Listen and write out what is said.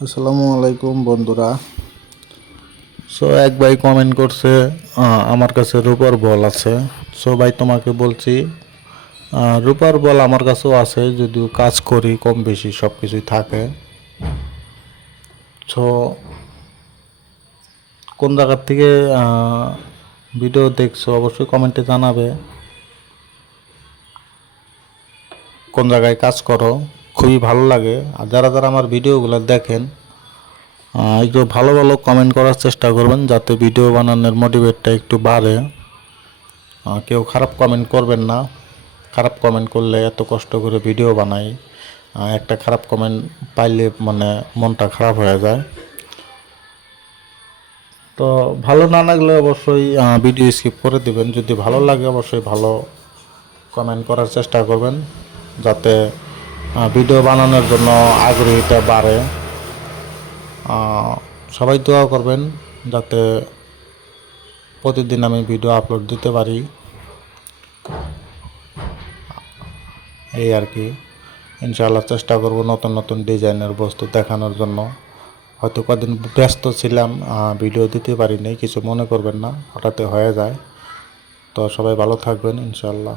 আসসালামু আলাইকুম বন্ধুরা। এক ভাই কমেন্ট করছে, আমার কাছে রূপার বল আছে। ভাই তোমাকে বলছি, রূপার বল আমার কাছেও আছে, যদিও কাজ করি কম বেশি সব কিছুই থাকে। সো কোন জায়গার থেকে ভিডিও দেখছো অবশ্যই কমেন্টে জানাবে। কোন জায়গায় কাজ করো, খুবই ভালো লাগে। আর যারা যারা আমার ভিডিওগুলো দেখেন, একটু ভালো ভালো কমেন্ট করার চেষ্টা করবেন, যাতে ভিডিও বানানোর মোটিভেটটা একটু বাড়ে। কেউ খারাপ কমেন্ট করবেন না। খারাপ কমেন্ট করলে এত কষ্ট করে ভিডিও বানাই, একটা খারাপ কমেন্ট পাইলে মানে মনটা খারাপ হয়ে যায়। তো ভালো না লাগলে অবশ্যই ভিডিও স্কিপ করে দিবেন। যদি ভালো লাগে অবশ্যই ভালো কমেন্ট করার চেষ্টা করবেন, যাতে ভিডিও বানানোর জন্য আগ্রহীটা বাড়ে। সবাই দোয়া করবেন যাতে প্রতিদিন আমি ভিডিও আপলোড দিতে পারি, এই আর কি। ইনশাআল্লাহ চেষ্টা করব নতুন নতুন ডিজাইনের বস্তু দেখানোর জন্য। হয়তো কদিন ব্যস্ত ছিলাম, ভিডিও দিতে পারিনি, কিছু মনে করবেন না, হঠাৎ হয়ে যায়। তো সবাই ভালো থাকবেন ইনশাআল্লাহ।